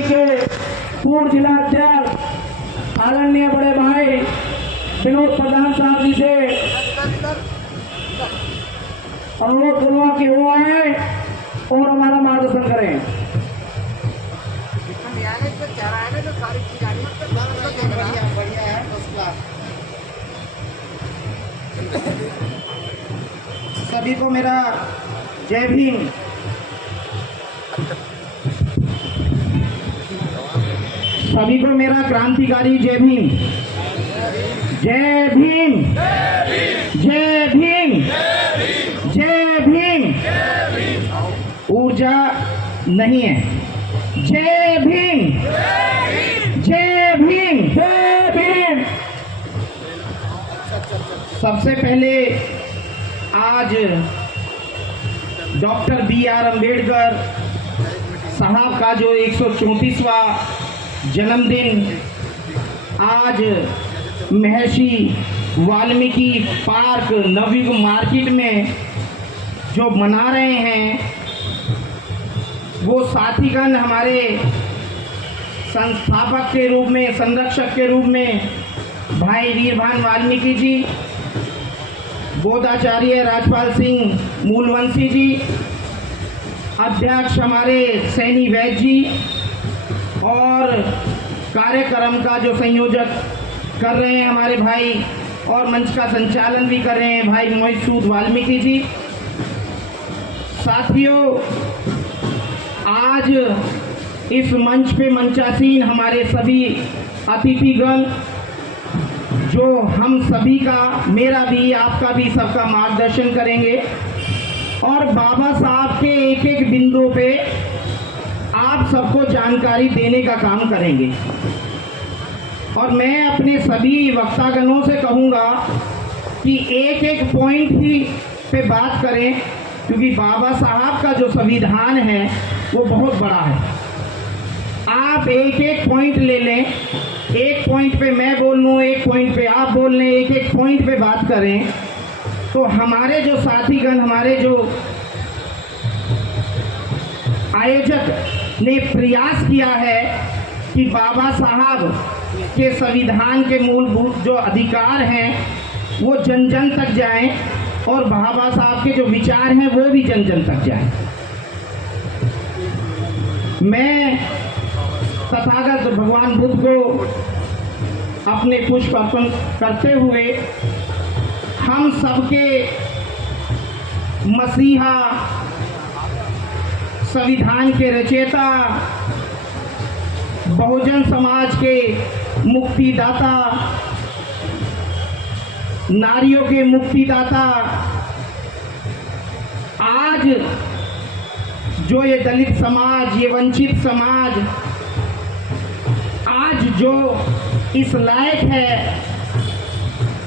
के पूर्व जिला अध्यक्ष आदरणीय बड़े भाई विनोद प्रधान साहब जी से अनुरोध करूंगा कि वो आए और हमारा मार्गदर्शन करें। सभी को मेरा जय भीम। सभी को मेरा क्रांतिकारी जय भीम। जय भीम, जय भीम, जय भीम। ऊर्जा नहीं है। जय भीम, जय भीम, जय भीम। सबसे पहले आज डॉक्टर बी.आर. अम्बेडकर साहब का जो 134वां जन्मदिन आज महर्षि वाल्मीकि पार्क नवयुग मार्केट में जो मना रहे हैं, वो साथीगण हमारे संस्थापक के रूप में, संरक्षक के रूप में भाई वीरभान वाल्मीकि जी, बोधाचार्य राजपाल सिंह मूलवंशी जी, अध्यक्ष हमारे सैनी वैद्य जी और कार्यक्रम का जो संयोजक कर रहे हैं हमारे भाई और मंच का संचालन भी कर रहे हैं भाई मोहसूद वाल्मीकि जी। साथियों, आज इस मंच पे मंचासीन हमारे सभी अतिथिगण जो हम सभी का, मेरा भी, आपका भी, सबका मार्गदर्शन करेंगे और बाबा साहब के एक एक बिंदु पे आप सबको जानकारी देने का काम करेंगे। और मैं अपने सभी वक्तागणों से कहूँगा कि एक एक पॉइंट ही पे बात करें, क्योंकि बाबा साहब का जो संविधान है वो बहुत बड़ा है। आप एक एक पॉइंट ले लें, एक पॉइंट पे मैं बोल लूँ, एक पॉइंट पे आप बोल लें, एक एक पॉइंट पे बात करें, तो हमारे जो साथीगण, हमारे जो आयोजक ने प्रयास किया है कि बाबा साहब के संविधान के मूलभूत जो अधिकार हैं वो जन जन तक जाएं और बाबा साहब के जो विचार हैं वो भी जन जन तक जाएं। मैं तथागत भगवान बुद्ध को अपने पुष्प अर्पण करते हुए हम सबके मसीहा, संविधान के रचयिता, बहुजन समाज के मुक्तिदाता, नारियों के मुक्तिदाता, आज जो ये दलित समाज, ये वंचित समाज आज जो इस लायक है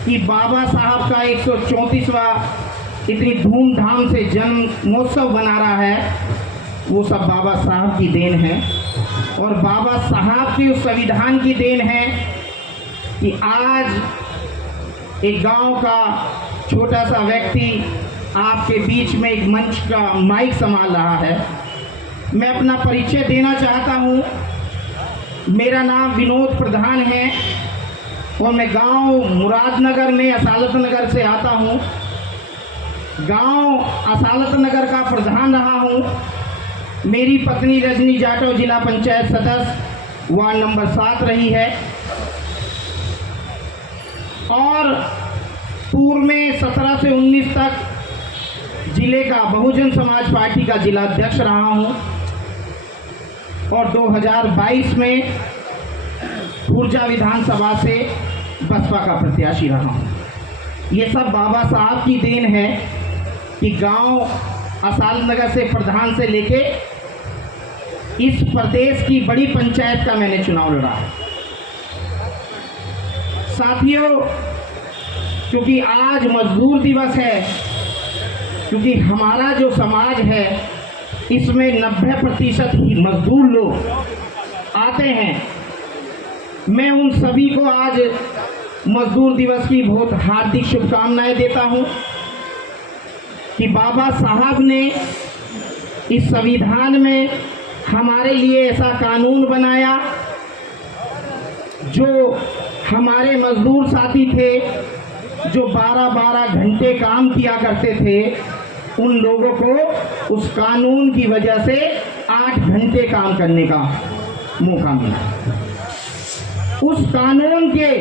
कि बाबा साहब का 134वां इतनी धूमधाम से जन्म महोत्सव मना रहा है, वो सब बाबा साहब की देन है। और बाबा साहब के उस संविधान की देन है कि आज एक गांव का छोटा सा व्यक्ति आपके बीच में एक मंच का माइक संभाल रहा है। मैं अपना परिचय देना चाहता हूँ। मेरा नाम विनोद प्रधान है और मैं गांव मुरादनगर में असालत नगर से आता हूँ। गांव असालत नगर का प्रधान रहा हूँ। मेरी पत्नी रजनी जाटव जिला पंचायत सदस्य वार्ड नंबर 7 रही है और पूर्व में 17 से 19 तक जिले का बहुजन समाज पार्टी का जिला अध्यक्ष रहा हूँ और 2022 में ऊर्जा विधानसभा से बसपा का प्रत्याशी रहा हूँ। ये सब बाबा साहब की देन है कि गांव असालत नगर से प्रधान से लेके इस प्रदेश की बड़ी पंचायत का मैंने चुनाव लड़ा है। साथियों, क्योंकि आज मजदूर दिवस है, क्योंकि हमारा जो समाज है इसमें 90% ही मजदूर लोग आते हैं, मैं उन सभी को आज मजदूर दिवस की बहुत हार्दिक शुभकामनाएं देता हूं कि बाबा साहब ने इस संविधान में हमारे लिए ऐसा कानून बनाया जो हमारे मजदूर साथी थे जो 12-12 घंटे काम किया करते थे, उन लोगों को उस कानून की वजह से 8 घंटे काम करने का मौका मिला। उस कानून के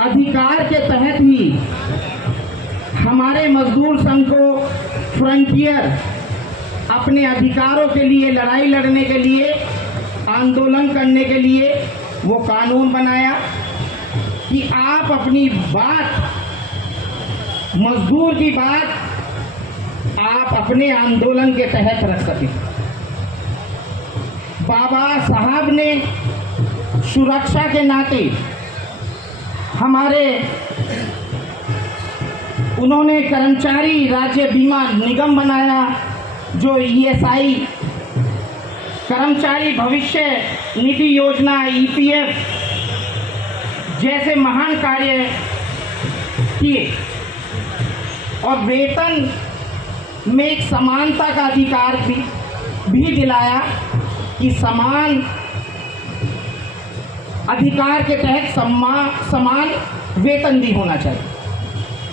अधिकार के तहत ही हमारे मजदूर संघ को फ्रंटियर अपने अधिकारों के लिए लड़ाई लड़ने के लिए, आंदोलन करने के लिए वो कानून बनाया कि आप अपनी बात, मजदूर की बात आप अपने आंदोलन के तहत रख सकें। बाबा साहब ने सुरक्षा के नाते उन्होंने कर्मचारी राज्य बीमा निगम बनाया, जो ESI कर्मचारी भविष्य निधि योजना EPF जैसे महान कार्य किए और वेतन में एक समानता का अधिकार भी दिलाया कि समान अधिकार के तहत समान वेतन भी होना चाहिए।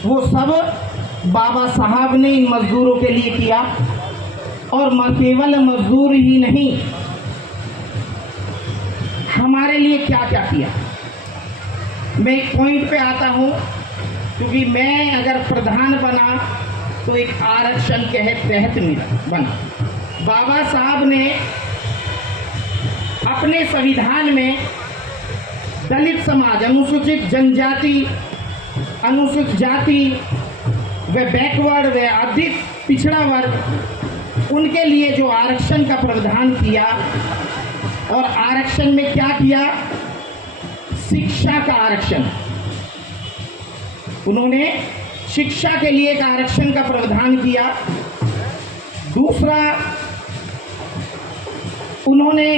वो सब बाबा साहब ने इन मजदूरों के लिए किया और केवल मजदूर ही नहीं, हमारे लिए क्या क्या किया। मैं एक पॉइंट पे आता हूँ, क्योंकि मैं अगर प्रधान बना तो एक आरक्षण के तहत बना। बाबा साहब ने अपने संविधान में दलित समाज, अनुसूचित जनजाति, अनुसूचित जाति व बैकवर्ड व अधिक पिछड़ा वर्ग, उनके लिए जो आरक्षण का प्रावधान किया, और आरक्षण में क्या किया, शिक्षा का आरक्षण। उन्होंने शिक्षा के लिए एक आरक्षण का प्रावधान किया। दूसरा, उन्होंने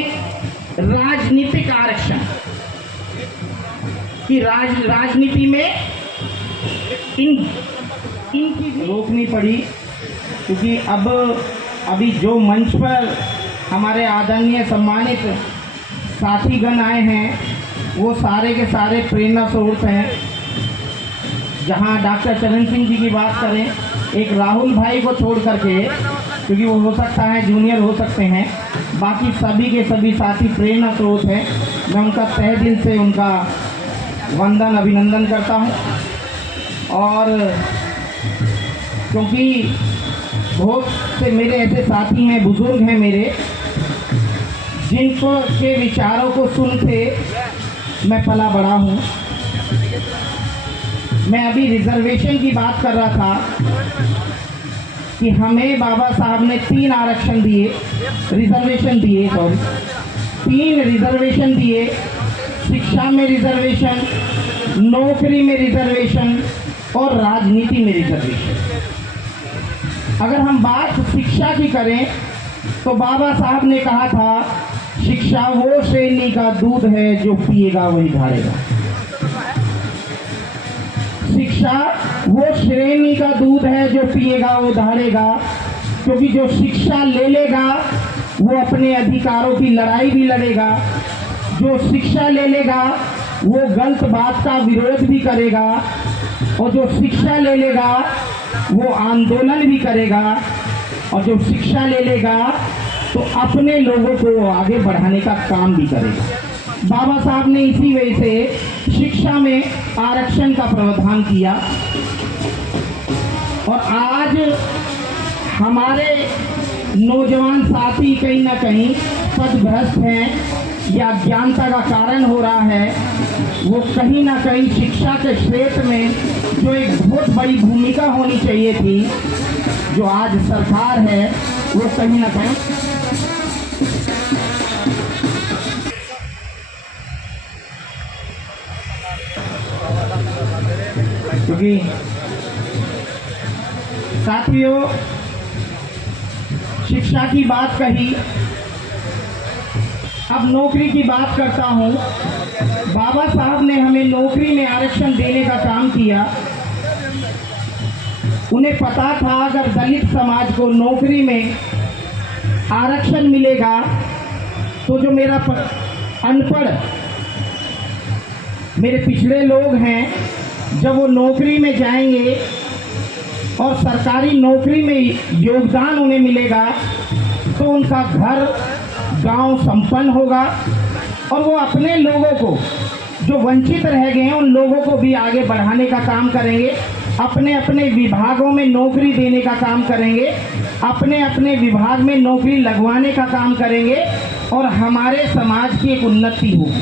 राजनीतिक आरक्षण कि राजनीति में इनकी रोकनी पड़ी, क्योंकि अभी जो मंच पर हमारे आदरणीय सम्मानित साथीगण आए हैं वो सारे के सारे प्रेरणा स्रोत हैं। जहां डॉक्टर चरण सिंह जी की बात करें, एक राहुल भाई को छोड़ करके, क्योंकि वो हो सकता है जूनियर हो सकते हैं, बाकी सभी के सभी साथी प्रेरणा स्रोत हैं। मैं उनका तहे दिल से उनका वंदन अभिनंदन करता हूं। और क्योंकि बहुत से मेरे ऐसे साथी हैं, बुजुर्ग हैं मेरे, जिनको के विचारों को सुन के मैं पला बड़ा हूँ। मैं अभी रिजर्वेशन की बात कर रहा था कि हमें बाबा साहब ने 3 आरक्षण दिए, रिजर्वेशन दिए, 3 रिजर्वेशन दिए। शिक्षा में रिजर्वेशन, नौकरी में रिजर्वेशन और राजनीति में रिजर्वेशन। अगर हम बात शिक्षा की करें तो बाबा साहब ने कहा था, शिक्षा वो श्रेणी का दूध है जो पिएगा वही धारेगा। शिक्षा वो श्रेणी का दूध है जो पिएगा वो धारेगा, क्योंकि जो शिक्षा ले लेगा वो अपने अधिकारों की लड़ाई भी लड़ेगा। जो शिक्षा ले लेगा वो गलत बात का विरोध भी करेगा, और जो शिक्षा ले लेगा वो आंदोलन भी करेगा, और जो शिक्षा ले लेगा तो अपने लोगों को आगे बढ़ाने का काम भी करेगा। बाबा साहब ने इसी वजह से शिक्षा में आरक्षण का प्रावधान किया। और आज हमारे नौजवान साथी कहीं ना कहीं पथभ्रष्ट हैं या अज्ञानता का कारण हो रहा है, वो कहीं ना कहीं शिक्षा के क्षेत्र में जो एक बहुत बड़ी भूमिका होनी चाहिए थी, जो आज सरकार है, वो कहीं ना कहीं क्योंकि साथियों शिक्षा की बात कही, अब नौकरी की बात करता हूं। बाबा साहब ने हमें नौकरी में आरक्षण देने का काम किया। उन्हें पता था अगर दलित समाज को नौकरी में आरक्षण मिलेगा तो जो मेरा अनपढ़ मेरे पिछड़े लोग हैं, जब वो नौकरी में जाएंगे और सरकारी नौकरी में योगदान उन्हें मिलेगा तो उनका घर गांव संपन्न होगा और वो अपने लोगों को जो वंचित रह गए हैं उन लोगों को भी आगे बढ़ाने का काम करेंगे, अपने अपने विभागों में नौकरी देने का काम करेंगे, अपने अपने विभाग में नौकरी लगवाने का काम करेंगे और हमारे समाज की एक उन्नति होगी।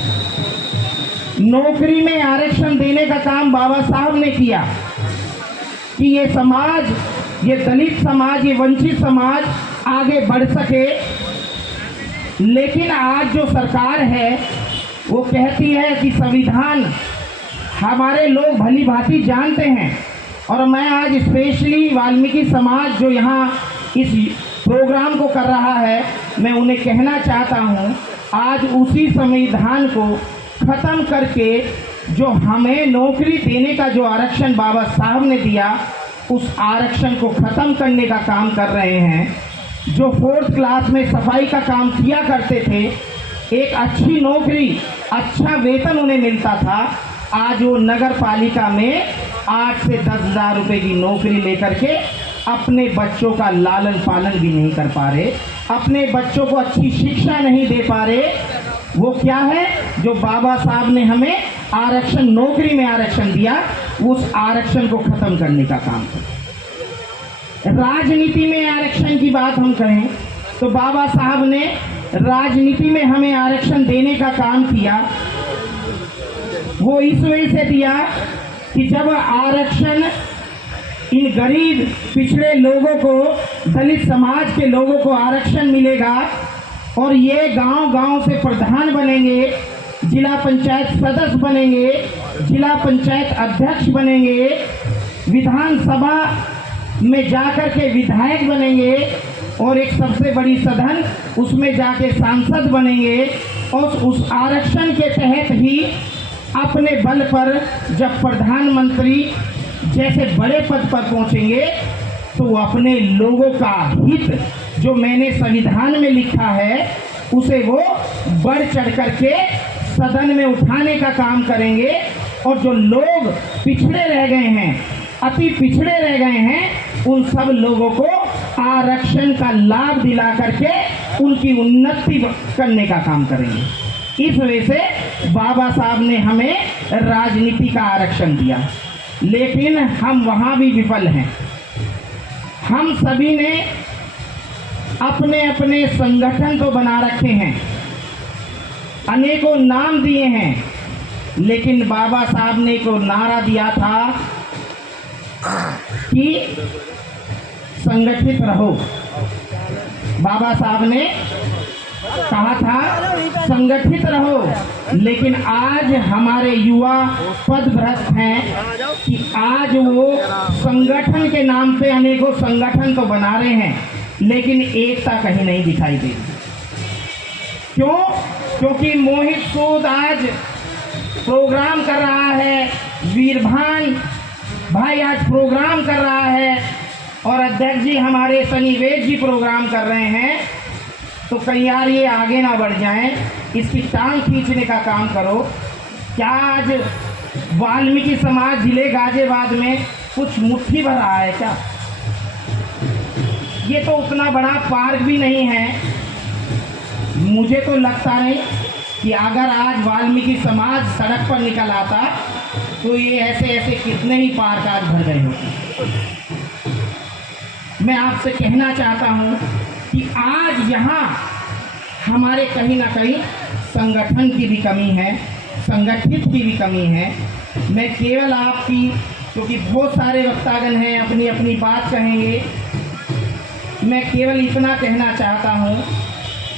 नौकरी में आरक्षण देने का काम बाबा साहब ने किया कि ये समाज, ये दलित समाज, ये वंचित समाज आगे बढ़ सके। लेकिन आज जो सरकार है वो कहती है कि संविधान हमारे लोग भली भांति जानते हैं। और मैं आज स्पेशली वाल्मीकि समाज जो यहाँ इस प्रोग्राम को कर रहा है, मैं उन्हें कहना चाहता हूँ, आज उसी संविधान को ख़त्म करके जो हमें नौकरी देने का जो आरक्षण बाबा साहब ने दिया, उस आरक्षण को ख़त्म करने का काम कर रहे हैं। जो 4th क्लास में सफाई का काम किया करते थे, एक अच्छी नौकरी, अच्छा वेतन उन्हें मिलता था, आज वो नगर पालिका में 8 से 10 हज़ार रुपये की नौकरी लेकर के अपने बच्चों का लालन पालन भी नहीं कर पा रहे, अपने बच्चों को अच्छी शिक्षा नहीं दे पा रहे। वो क्या है जो बाबा साहब ने हमें आरक्षण, नौकरी में आरक्षण दिया, उस आरक्षण को खत्म करने का काम करें। राजनीति में आरक्षण की बात हम करें तो बाबा साहब ने राजनीति में हमें आरक्षण देने का काम किया। वो इस वजह से दिया कि जब आरक्षण इन गरीब पिछड़े लोगों को, दलित समाज के लोगों को आरक्षण मिलेगा और ये गांव-गांव से प्रधान बनेंगे, जिला पंचायत सदस्य बनेंगे, जिला पंचायत अध्यक्ष बनेंगे, विधानसभा में जाकर के विधायक बनेंगे और एक सबसे बड़ी सदन उसमें जाके सांसद बनेंगे और उस आरक्षण के तहत ही अपने बल पर जब प्रधानमंत्री जैसे बड़े पद पर पहुंचेंगे तो वो अपने लोगों का हित जो मैंने संविधान में लिखा है उसे वो बढ़ चढ़ करके सदन में उठाने का काम करेंगे। और जो लोग पिछड़े रह गए हैं, अति पिछड़े रह गए हैं, उन सब लोगों को आरक्षण का लाभ दिला करके उनकी उन्नति करने का काम करेंगे। इस वजह से बाबा साहब ने हमें राजनीति का आरक्षण दिया, लेकिन हम वहाँ भी विफल हैं। हम सभी ने अपने अपने संगठन तो बना रखे हैं, अनेकों नाम दिए हैं, लेकिन बाबा साहब ने को नारा दिया था कि संगठित रहो। बाबा साहब ने कहा था संगठित रहो, लेकिन आज हमारे युवा पदभ्रष्ट हैं कि आज वो संगठन के नाम पे अनेकों संगठन तो बना रहे हैं, लेकिन एकता कहीं नहीं दिखाई दे। क्यों? क्योंकि मोहित सूद आज प्रोग्राम कर रहा है, वीरभान भाई आज प्रोग्राम कर रहा है और अध्यक्ष जी हमारे सनीवेद जी प्रोग्राम कर रहे हैं, तो कहीं यार ये आगे ना बढ़ जाएं, इसकी टांग खींचने का काम करो। क्या आज वाल्मीकि समाज जिले गाजियाबाद में कुछ मुट्ठी भर रहा है क्या? ये तो उतना बड़ा पार्क भी नहीं है। मुझे तो लगता नहीं कि अगर आज वाल्मीकि समाज सड़क पर निकल आता तो ये ऐसे ऐसे कितने ही पार्क आज भर गए होते। मैं आपसे कहना चाहता हूँ कि आज यहाँ हमारे कहीं ना कहीं संगठन की भी कमी है, संगठित की भी कमी है। मैं केवल आपकी, क्योंकि बहुत सारे वक्तागण हैं अपनी अपनी बात कहेंगे, मैं केवल इतना कहना चाहता हूँ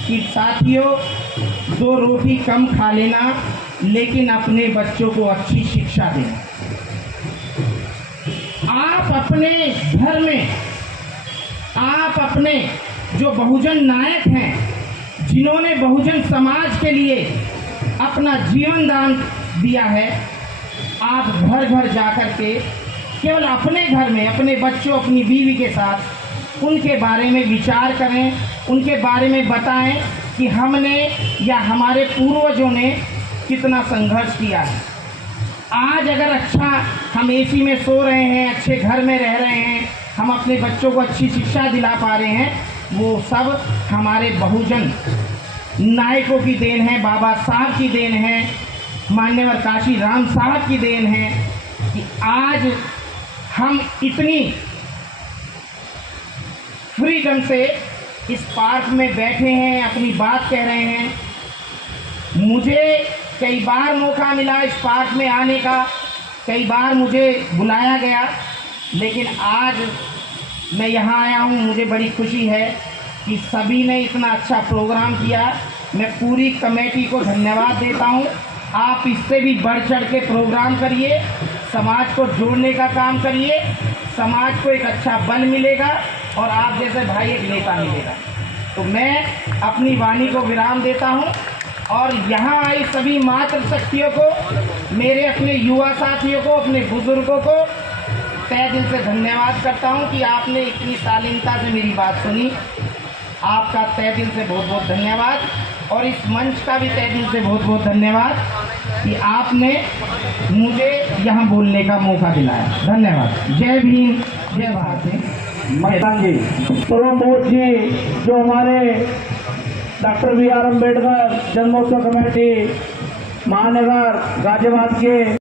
कि साथियों, 2 रोटी कम खा लेना, लेकिन अपने बच्चों को अच्छी शिक्षा देना। आप अपने घर में, आप अपने जो बहुजन नायक हैं, जिन्होंने बहुजन समाज के लिए अपना जीवन दान दिया है, आप घर घर जाकर के केवल अपने घर में अपने बच्चों, अपनी बीवी के साथ उनके बारे में विचार करें, उनके बारे में बताएं, कि हमने या हमारे पूर्वजों ने कितना संघर्ष किया है। आज अगर अच्छा हम एसी में सो रहे हैं, अच्छे घर में रह रहे हैं, हम अपने बच्चों को अच्छी शिक्षा दिला पा रहे हैं, वो सब हमारे बहुजन नायकों की देन है, बाबा साहब की देन है, मान्यवर काशी राम साहब की देन है कि आज हम इतनी फ्रीडम से इस पार्क में बैठे हैं, अपनी बात कह रहे हैं। मुझे कई बार मौका मिला इस पार्क में आने का, कई बार मुझे बुलाया गया, लेकिन आज मैं यहाँ आया हूँ। मुझे बड़ी खुशी है कि सभी ने इतना अच्छा प्रोग्राम किया। मैं पूरी कमेटी को धन्यवाद देता हूँ। आप इससे भी बढ़ चढ़ के प्रोग्राम करिए, समाज को जोड़ने का काम करिए, समाज को एक अच्छा बल मिलेगा और आप जैसे भाई एक नेता मिलेगा। तो मैं अपनी वाणी को विराम देता हूँ और यहाँ आई सभी मातृशक्तियों को, मेरे अपने युवा साथियों को, अपने बुजुर्गों को तहे दिल से धन्यवाद करता हूँ कि आपने इतनी शालीनता से मेरी बात सुनी। आपका तहे दिल से बहुत बहुत धन्यवाद और इस मंच का भी तहे दिल से बहुत बहुत धन्यवाद कि आपने मुझे यहाँ बोलने का मौका दिलाया। धन्यवाद। जय भीम, जय भारत। प्रमोद जी जो हमारे डॉक्टर बी आर अम्बेडकर जन्मोत्सव कमेटी महानगर गाजियाबाद के